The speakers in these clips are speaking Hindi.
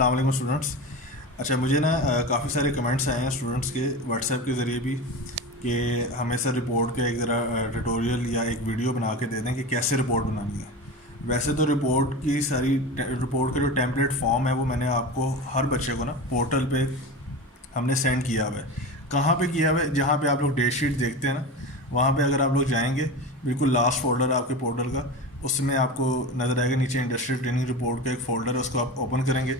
अस्सलाम वालेकुम स्टूडेंट्स। अच्छा, मुझे ना काफ़ी सारे कमेंट्स आए हैं स्टूडेंट्स के व्हाट्सएप के ज़रिए भी कि हमें सर रिपोर्ट का एक ज़रा ट्यूटोरियल या एक वीडियो बना के दे दें कि कैसे रिपोर्ट बनानी है। वैसे तो रिपोर्ट का जो टेम्पलेट फॉर्म है वो मैंने आपको हर बच्चे को ना पोर्टल पे हमने सेंड किया हुआ है। कहाँ पे किया हुआ है? जहाँ पे आप लोग डेट शीट देखते हैं ना, वहाँ पे अगर आप लोग जाएंगे, बिल्कुल लास्ट फोल्डर है आपके पोर्टल का, उसमें आपको नज़र आएगा नीचे इंडस्ट्रियल ट्रेनिंग रिपोर्ट का एक फ़ोल्डर है, उसको आप ओपन करेंगे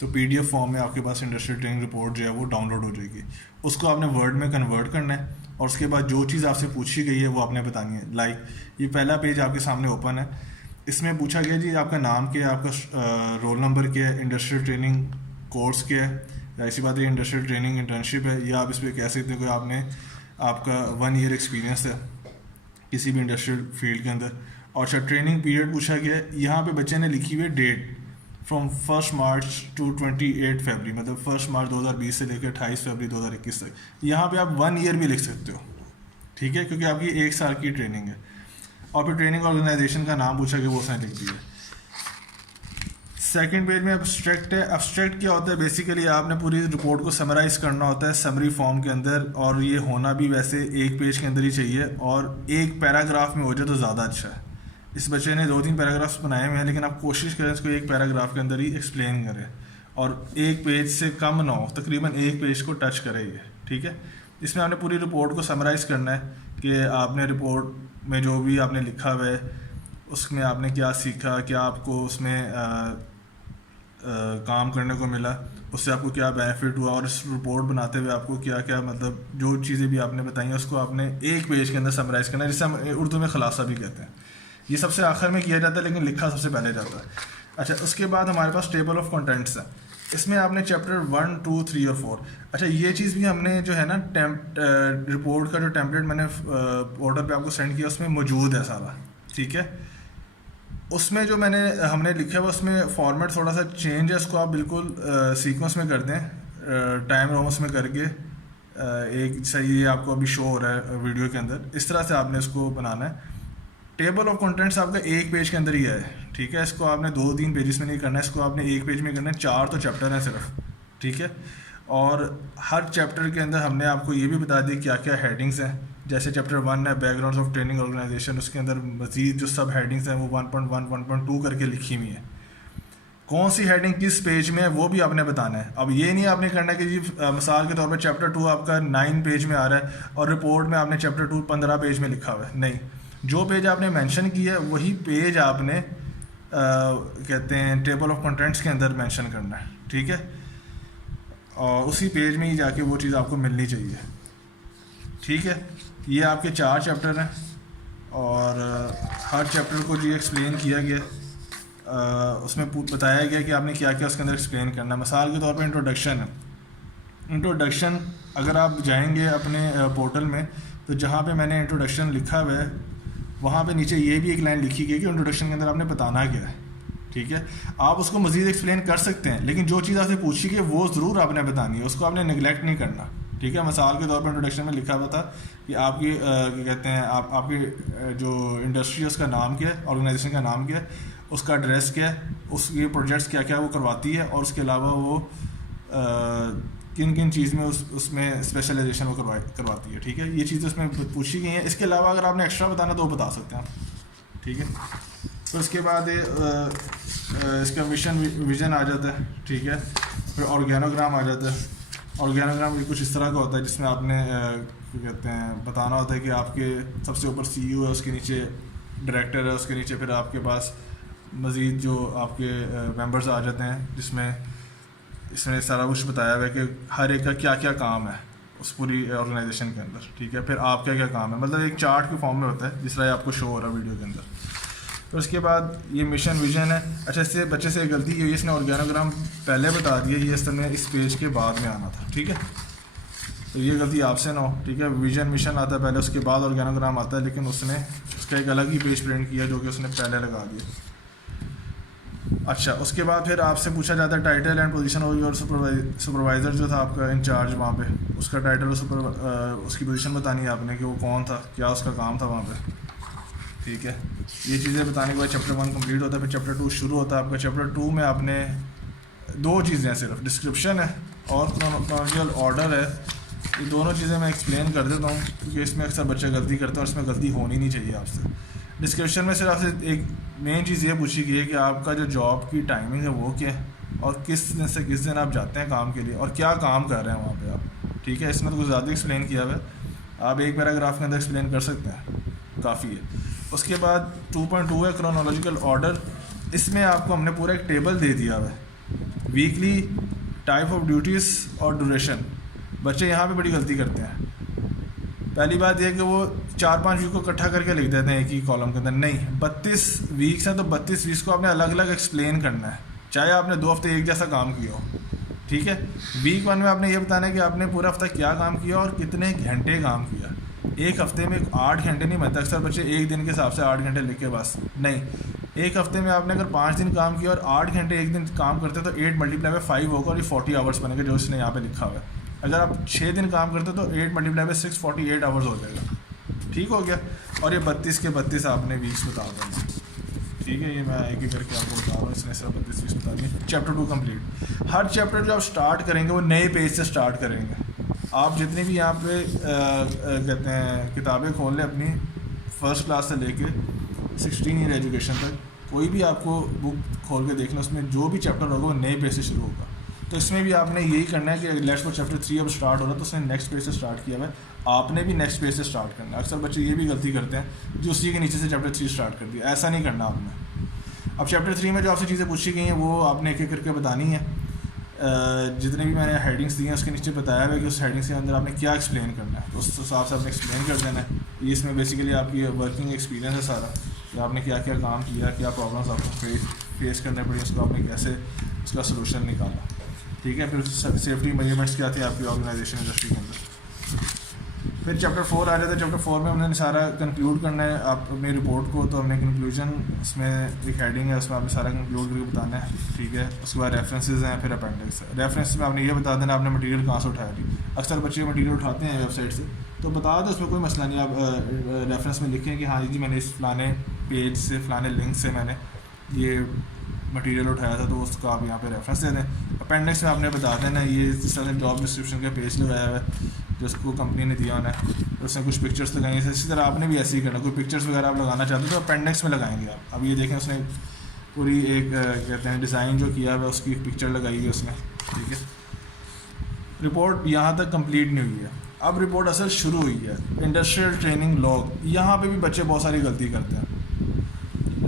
तो पीडीएफ फॉर्म में आपके पास इंडस्ट्रियल ट्रेनिंग रिपोर्ट जो है वो डाउनलोड हो जाएगी। उसको आपने वर्ड में कन्वर्ट करना है और उसके बाद जो चीज़ आपसे पूछी गई है वो आपने बतानी है। लाइक ये पहला पेज आपके सामने ओपन है, इसमें पूछा गया जी आपका नाम क्या है, आपका रोल नंबर क्या है, इंडस्ट्रियल ट्रेनिंग कोर्स क्या है, या इसी बात ये इंडस्ट्रियल ट्रेनिंग इंटर्नशिप है, या आप इस पर कह सकते हैं कि आपने आपका 1 ईयर एक्सपीरियंस है किसी भी इंडस्ट्रियल फील्ड के अंदर। और अच्छा, ट्रेनिंग पीरियड पूछा गया है, यहाँ पे बच्चे ने लिखी हुई है डेट फ्रॉम 1 मार्च टू 28 फरवरी, मतलब 1 मार्च 2020 से लेकर 28 फरवरी 2021 तक। यहाँ पे आप 1 ईयर भी लिख सकते हो, ठीक है, क्योंकि आपकी 1 साल की ट्रेनिंग है। और फिर ट्रेनिंग ऑर्गेनाइजेशन का नाम पूछा गया, वो उसने लिख दिया। सेकंड पेज में एब्स्ट्रैक्ट है। एब्स्ट्रैक्ट क्या होता है? बेसिकली आपने पूरी रिपोर्ट को समराइज़ करना होता है समरी फॉर्म के अंदर, और ये होना भी वैसे एक पेज के अंदर ही चाहिए, और एक पैराग्राफ में हो जाए तो ज़्यादा अच्छा है। इस बच्चे ने 2-3 पैराग्राफ्स बनाए हुए हैं, लेकिन आप कोशिश करें इसको एक पैराग्राफ के अंदर ही एक्सप्लेन करें, और एक पेज से कम ना हो, तकरीबन एक पेज को टच करे ये, ठीक है। इसमें आपने पूरी रिपोर्ट को समराइज़ करना है कि आपने रिपोर्ट में जो भी आपने लिखा हुआ है उसमें आपने क्या सीखा, क्या आपको उसमें काम करने को मिला, उससे आपको क्या बेनिफिट हुआ, और इस रिपोर्ट बनाते हुए आपको क्या क्या, मतलब जो चीज़ें भी आपने बताई हैं उसको आपने एक पेज के अंदर समराइज़ करना है, जिसे हम उर्दू में खुलासा भी कहते हैं। ये सबसे आखिर में किया जाता है, लेकिन लिखा सबसे पहले जाता है। अच्छा, उसके बाद हमारे पास टेबल ऑफ कंटेंट्स है। इसमें आपने चैप्टर 1, 2, 3 और 4, अच्छा ये चीज़ भी हमने जो है ना रिपोर्ट का जो टेम्पलेट मैंने पोर्टल पे आपको सेंड किया उसमें मौजूद है सारा, ठीक है। उसमें जो हमने लिखा है उसमें फॉर्मेट थोड़ा सा चेंज है, उसको आप बिल्कुल सीक्वेंस में कर दें, टाइम रोमस में करके एक सही आपको अभी शो हो रहा है वीडियो के अंदर, इस तरह से आपने इसको बनाना है। टेबल ऑफ कंटेंट्स आपका एक पेज के अंदर ही है, ठीक है। इसको आपने 2-3 पेजेस में नहीं करना है, इसको आपने एक पेज में करना है। 4 तो चैप्टर हैं सिर्फ, ठीक है। और हर चैप्टर के अंदर हमने आपको ये भी बता दी क्या क्या हेडिंग्स हैं। जैसे चैप्टर 1 है बैकग्राउंड ऑफ ट्रेनिंग ऑर्गेनाइजेशन, उसके अंदर मज़ीद जो सब हेडिंग्स हैं वो 1.1, 1.2 करके लिखी हुई है। कौन सी हेडिंग किस पेज में है वो भी आपने बताना है। अब ये नहीं आपने करना कि जी मिसाल के तौर पर चैप्टर 2 आपका 9 पेज में आ रहा है और रिपोर्ट में आपने चैप्टर 2 15 पेज में लिखा हुआ है, नहीं। जो पेज आपने मेंशन किया है वही पेज आपने कहते हैं टेबल ऑफ कंटेंट्स के अंदर मेंशन करना है, ठीक है। और उसी पेज में ही जाके वो चीज़ आपको मिलनी चाहिए, ठीक है। ये आपके 4 चैप्टर हैं और हर चैप्टर को जी एक्सप्लेन किया गया, उसमें बताया गया कि आपने क्या क्या उसके अंदर एक्सप्लेन करना है। मिसाल के तौर पर इंट्रोडक्शन है। इंट्रोडक्शन अगर आप जाएंगे अपने पोर्टल में तो जहाँ पे मैंने इंट्रोडक्शन लिखा हुआ है वहाँ पे नीचे ये भी एक लाइन लिखी गई कि इंट्रोडक्शन के अंदर आपने बताना क्या है, ठीक है। आप उसको मज़ीद एक्सप्लेन कर सकते हैं, लेकिन जो चीज़ आपसे पूछी गई वो ज़रूर आपने बतानी है, उसको आपने निगलेक्ट नहीं करना, ठीक है। मिसाल के तौर पर इंट्रोडक्शन में लिखा हुआ था कि आपकी क्या कहते हैं आपकी जो इंडस्ट्री है उसका नाम क्या है, ऑर्गेनाइजेशन का नाम क्या है, उसका एड्रेस क्या है, उसके प्रोजेक्ट्स क्या क्या वो करवाती है, और उसके अलावा वो किन किन चीज़ में उसमें स्पेशलाइजेशन वो करवाती है, ठीक है। ये चीज़ें उसमें पूछी गई हैं। इसके अलावा अगर आपने एक्स्ट्रा बताना तो वो बता सकते हैं, ठीक है। तो इसके बाद इसका मिशन विज़न आ जाता है, ठीक है। फिर ऑर्गेनोग्राम आ जाता है। ऑर्गेनोग्राम कुछ इस तरह का होता है जिसमें आपने क्या कहते हैं बताना होता है कि आपके सबसे ऊपर CEO है, उसके नीचे डायरेक्टर है, उसके नीचे फिर आपके पास मज़ीद जो आपके मेंबर्स आ जाते हैं, जिसमें इसमें सारा कुछ बताया हुआ है कि हर एक का क्या क्या काम है उस पूरी ऑर्गेनाइजेशन के अंदर, ठीक है। फिर आप क्या क्या काम है, मतलब एक चार्ट के फॉर्म में होता है जिस तरह आपको शो हो रहा है वीडियो के अंदर। तो उसके बाद ये मिशन विजन है। अच्छा, इससे बच्चे से गलती हुई, इसने ऑर्गेनोग्राम पहले बता दिया, ये असल में इस पेज के बाद में आना था, ठीक है। तो ये गलती आपसे ना हो, ठीक है। विजन मिशन आता है पहले, उसके बाद ऑर्गेनोग्राम आता है, लेकिन उसने उसका एक अलग ही पेज प्रिंट किया जो कि उसने पहले लगा दिया। अच्छा, उसके बाद फिर आपसे पूछा जाता है title and position of your supervisor जो था आपका इंचार्ज वहाँ पे, उसका टाइटल और उसकी पोजीशन बतानी है आपने कि वो कौन था, क्या उसका काम था वहाँ पे, ठीक है। ये चीज़ें बताने के बाद चैप्टर 1 कंप्लीट होता है। फिर चैप्टर 2 शुरू होता है आपका। चैप्टर 2 में आपने दो चीज़ें हैं सिर्फ, डिस्क्रिप्शन है और क्रोनोलॉजिकल ऑर्डर है। ये दोनों चीज़ें मैं एक्सप्लेन कर देता हूँ क्योंकि इसमें अक्सर बच्चे गलती करते हैं और इसमें गलती होनी नहीं चाहिए आपसे। डिस्क्रिप्शन में सिर्फ आपसे एक मेन चीज़ ये पूछी गई है कि आपका जो जॉब की टाइमिंग है वो क्या है और किस दिन से किस दिन आप जाते हैं काम के लिए और क्या काम कर रहे हैं वहाँ पे आप। ठीक है, इसमें तो कुछ ज़्यादा एक्सप्लेन किया हुआ है, आप एक पैराग्राफ के अंदर एक्सप्लेन कर सकते हैं, काफ़ी है। उसके बाद 2.2 है क्रोनोलॉजिकल ऑर्डर। इसमें आपको हमने पूरा एक टेबल दे दिया हुआ है, वीकली, टाइप ऑफ ड्यूटीज़ और ड्यूरेशन। बच्चे यहाँ पे बड़ी गलती करते हैं। पहली बात यह कि वो 4-5 वीक को इकट्ठा करके लिख देते हैं एक ही कॉलम के अंदर। नहीं, 32 वीक्स हैं तो 32 वीक्स को आपने अलग अलग एक्सप्लेन करना है, चाहे आपने 2 हफ्ते एक जैसा काम किया हो। ठीक है, वीक 1 में आपने ये बताना है कि आपने पूरा हफ्ता क्या काम किया और कितने घंटे काम किया। एक हफ्ते में 8 घंटे नहीं बनता, अक्सर बच्चे एक दिन के हिसाब से 8 घंटे लिख के बस नहीं। एक हफ्ते में आपने अगर 5 दिन काम किया और 8 घंटे एक दिन काम करते तो 8 मल्टीप्लाई में 5 होगा और ये 40 आवर्स बनेगा जो इसने यहाँ पे लिखा हुआ है। अगर आप 6 दिन काम करते तो 8 मल्टीप्लाई में 6, 48 आवर्स हो जाएगा। ठीक हो गया, और ये 32 के 32 आपने वीक्स बता देंगे। ठीक है, ये मैं एक एक करके आपको बता रहा हूँ, इसने सिर्फ 32 वीक्स बता दिए। Chapter 2 complete. हर चैप्टर जो आप स्टार्ट करेंगे वो नए पेज से स्टार्ट करेंगे। आप जितनी भी यहाँ पे कहते हैं किताबें खोल लें अपनी, फर्स्ट क्लास से लेके 16 ईयर एजुकेशन तक, कोई भी आपको बुक खोल के देख लें, उसमें जो भी चैप्टर होगा वो नए पेज से शुरू होगा। तो इसमें भी आपने यही करना है कि लेट्स सपोज चैप्टर 3 अब स्टार्ट हो रहा है तो उसने नेक्स्ट पेज से स्टार्ट किया हुआ है, आपने भी नेक्स्ट पेज से स्टार्ट करना है। अक्सर बच्चे ये भी गलती करते हैं जो उसी के नीचे से चैप्टर 3 स्टार्ट कर दिया, ऐसा नहीं करना आपने। अब चैप्टर 3 में जो आपसे चीज़ें पूछी गई हैं वो आपने एक एक करके बतानी है। जितने भी मैंने हेडिंग्स दी हैं उसके नीचे बताया हुआ है कि उस हेडिंग्स के अंदर आपने क्या एक्सप्लेन करना है, तो उस हिसाब से आपने एक्सप्लेन कर देना है। ये इसमें बेसिकली आपकी वर्किंग एक्सपीरियंस है सारा, कि आपने क्या क्या काम किया, क्या प्रॉब्लम्स आपको फेस करने पड़ी, उसको आपने कैसे उसका सोल्यूशन निकाला। ठीक है, फिर सेफ्टी मेजरमेंट्स क्या थे आपकी ऑर्गेनाइजेशन इंडस्ट्री के अंदर। फिर चैप्टर 4 आ जाता है। चैप्टर 4 में हमने सारा कंक्लूड करना है आप अपनी रिपोर्ट को, तो हमने कंक्लूजन, इसमें एक हेडिंग है उसमें आपने सारा कंक्लूड करके बताना है। ठीक है, उसके बाद रेफरेंसेस हैं, फिर अपेंडिक्स है। रेफरेंस में आपने ये बता देना आपने मटेरियल कहाँ से उठाया थी। अक्सर बच्चे मटेरियल उठाते हैं वेबसाइट से, तो बता दो, उसमें कोई मसला नहीं। आप रेफरेंस में लिखें कि हाँ जी मैंने इस फलाने पेज से, फलाने लिंक से मैंने ये मटेरियल उठाया था, तो उसका आप यहाँ पे रेफरेंस दे दें। अपेंडिक्स में आपने बता देना ये जिस तरह से जॉब डिस्क्रिप्शन का पेज लगाया हुआ है जो उसको कंपनी ने दिया होना है, तो उसमें कुछ पिक्चर्स लगाएंगे। इसी तरह आपने भी ऐसे ही करना, कोई पिक्चर्स वगैरह आप लगाना चाहते हो तो अपेंडिक्स में लगाएंगे आप। अब ये देखें उसने पूरी एक कहते हैं डिज़ाइन जो किया हुआ है उसकी एक पिक्चर लगाई है उसमें। ठीक है, रिपोर्ट यहाँ तक कंप्लीट नहीं हुई है, अब रिपोर्ट असल शुरू हुई है। इंडस्ट्रियल ट्रेनिंग लॉग, यहाँ पे भी बच्चे बहुत सारी गलती करते हैं।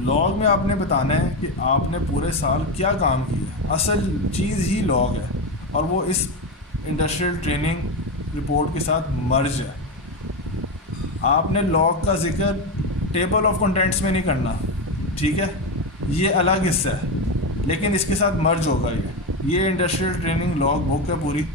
लॉग में आपने बताना है कि आपने पूरे साल क्या काम किया, असल चीज़ ही लॉग है, और वो इस इंडस्ट्रियल ट्रेनिंग रिपोर्ट के साथ मर्ज है। आपने लॉग का जिक्र टेबल ऑफ कंटेंट्स में नहीं करना, ठीक है, ये अलग हिस्सा है, लेकिन इसके साथ मर्ज होगा। ये इंडस्ट्रियल ट्रेनिंग लॉग बुक है पूरी,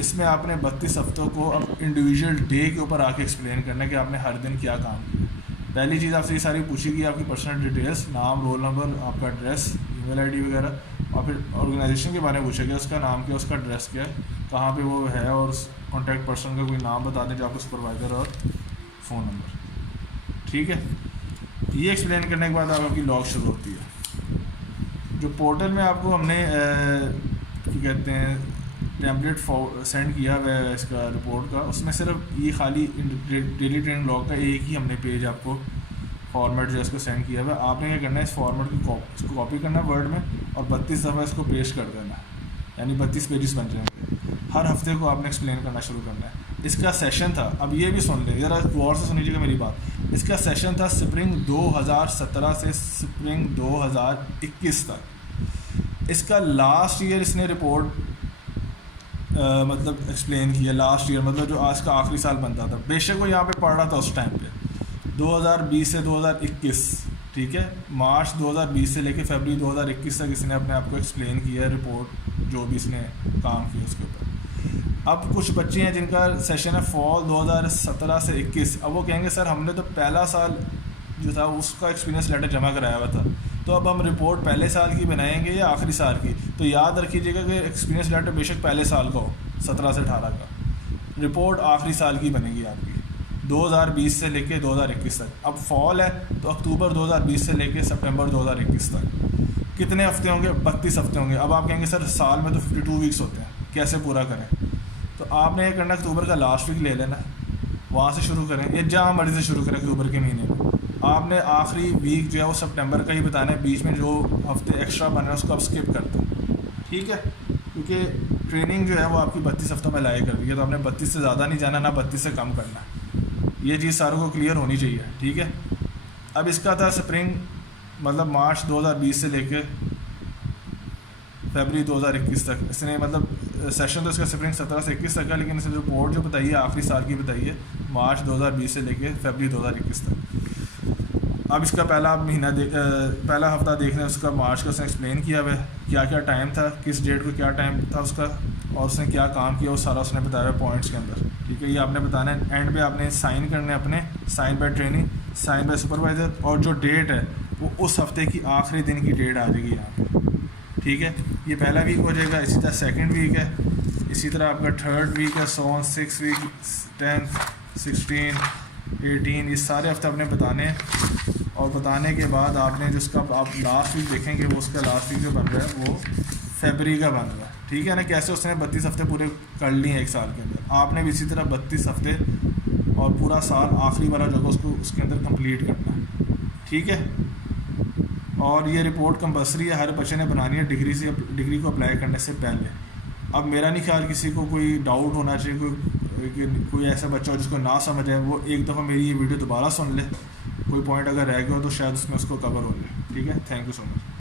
इसमें आपने 32 हफ्तों को अब इंडिविजुअल डे के ऊपर आके एक्सप्लेन करना है कि आपने हर दिन क्या काम किया। पहली चीज़ आपसे ये सारी पूछेगी आपकी पर्सनल डिटेल्स, नाम, रोल नंबर, आपका एड्रेस, ईमेल आईडी वगैरह, और फिर ऑर्गेनाइजेशन के बारे में पूछेगा, उसका नाम क्या, उसका एड्रेस क्या है, कहाँ पे वो है, और कॉन्टैक्ट पर्सन का कोई नाम बता दें जो आपका सुपरवाइज़र, और फ़ोन नंबर। ठीक है, ये एक्सप्लेन करने के बाद आपकी लॉग शुरू होती है। जो पोर्टल में आपको हमने क्या कहते हैं टेम्पलेट सेंड किया हुआ है इसका रिपोर्ट का, उसमें सिर्फ ये खाली डेली ट्रेनिंग लॉग का एक ही हमने पेज आपको फॉर्मेट जो है इसको सेंड किया हुआ है। आपने क्या करना है, इस फॉर्मेट इसको कॉपी करना है वर्ड में और 32 दफ़ा इसको पेस्ट कर देना है, यानी 32 पेजेस बन जाएंगे। हर हफ्ते को आपने एक्सप्लेन करना शुरू करना है। इसका सेशन था, अब ये भी सुन लें ज़रा गौर से सुनीजिएगा मेरी बात, इसका सेशन था स्प्रिंग 2017 से स्प्रिंग 2021 तक। इसका लास्ट ईयर इसने रिपोर्ट मतलब एक्सप्लेन किया, लास्ट ईयर मतलब जो आज का आखिरी साल बनता था, बेशक वो यहाँ पे पढ़ रहा था उस टाइम पे 2020 से 2021, ठीक है, मार्च 2020 से लेके फरवरी 2021 तक इसने अपने आप को एक्सप्लेन किया है रिपोर्ट जो भी इसने काम किया उसके ऊपर। अब कुछ बच्चे हैं जिनका सेशन है फॉल 2017 से 21, अब वो कहेंगे सर हमने तो पहला साल जो था उसका एक्सपीरियंस लेटर जमा कराया हुआ था, तो अब हम रिपोर्ट पहले साल की बनाएंगे या आखिरी साल की। तो याद रखिएगा कि एक्सपीरियंस लेटर बेशक पहले साल का हो 17 से 18 का, रिपोर्ट आखिरी साल की बनेगी आपकी 2020 से लेके 2021 तक। अब फॉल है तो अक्टूबर 2020 से लेके सितंबर 2021 तक। कितने हफ्ते होंगे? 32 हफ्ते होंगे। अब आप कहेंगे सर साल में तो 52 वीक्स होते हैं, कैसे पूरा करें? तो आपने ये करना, अक्टूबर का लास्ट वीक ले लेना, वहाँ से शुरू करें या जहाँ मर्जी से शुरू करें अक्टूबर के महीने में। आपने आखिरी वीक जो है वो सितंबर का ही बताना है, बीच में जो हफ्ते एक्स्ट्रा बन रहे हैं उसको आप स्किप कर दें, ठीक है? क्योंकि ट्रेनिंग जो है वो आपकी 32 हफ्तों में लाए कर रही है, तो आपने 32 से ज़्यादा नहीं जाना, ना 32 से कम करना। ये चीज़ सारों को क्लियर होनी चाहिए, ठीक है? अब इसका था स्प्रिंग, मतलब मार्च 2020 से लेके फरवरी 2021 तक। इसने मतलब सेशन तो इसका स्प्रिंग 17 से 21 तक का, लेकिन इसने रिपोर्ट जो बताई है आखिरी साल की बताई है, मार्च 2020 से लेके फरवरी 2021 तक। अब इसका पहला हफ्ता देख रहे हैं उसका, मार्च का उसने एक्सप्लेन किया हुआ है, क्या क्या टाइम था, किस डेट को क्या टाइम था उसका, और उसने क्या काम किया, वो सारा उसने बताया हुआ पॉइंट्स के अंदर, ठीक है? ये आपने बताना है। एंड पे आपने साइन करने अपने, sign by training, sign by supervisor, और जो डेट है वो उस हफ्ते की आखिरी दिन की डेट आ जाएगी यहाँ पे, ठीक है? ये पहला वीक हो जाएगा। इसी तरह सेकंड वीक है, इसी तरह आपका थर्ड वीक है, 6 वीक, 10, 16, 18, ये सारे हफ्ते आपने बताने हैं। और बताने के बाद आपने जिसका आप लास्ट वीक देखेंगे, वो उसका लास्ट वीक जो बन रहा है वो फरवरी का बन रहा है, ठीक है ना? कैसे उसने 32 हफ्ते पूरे कर लिए हैं एक साल के अंदर, आपने भी इसी तरह 32 हफ्ते और पूरा साल आखिरी वाला जो उसको उसके अंदर कंप्लीट करना है, ठीक है? और ये रिपोर्ट कंपलसरी है, हर बच्चे ने बनानी है डिग्री को अप्लाई करने से पहले। अब मेरा नहीं ख्याल किसी को कोई डाउट होना चाहिए, कोई ऐसा बच्चा हो जिसको ना समझ आए, वो एक दफ़ा मेरी ये वीडियो दोबारा सुन ले, कोई पॉइंट अगर रह गया हो तो शायद उसमें उसको कवर हो जाए, ठीक है? Thank you so much.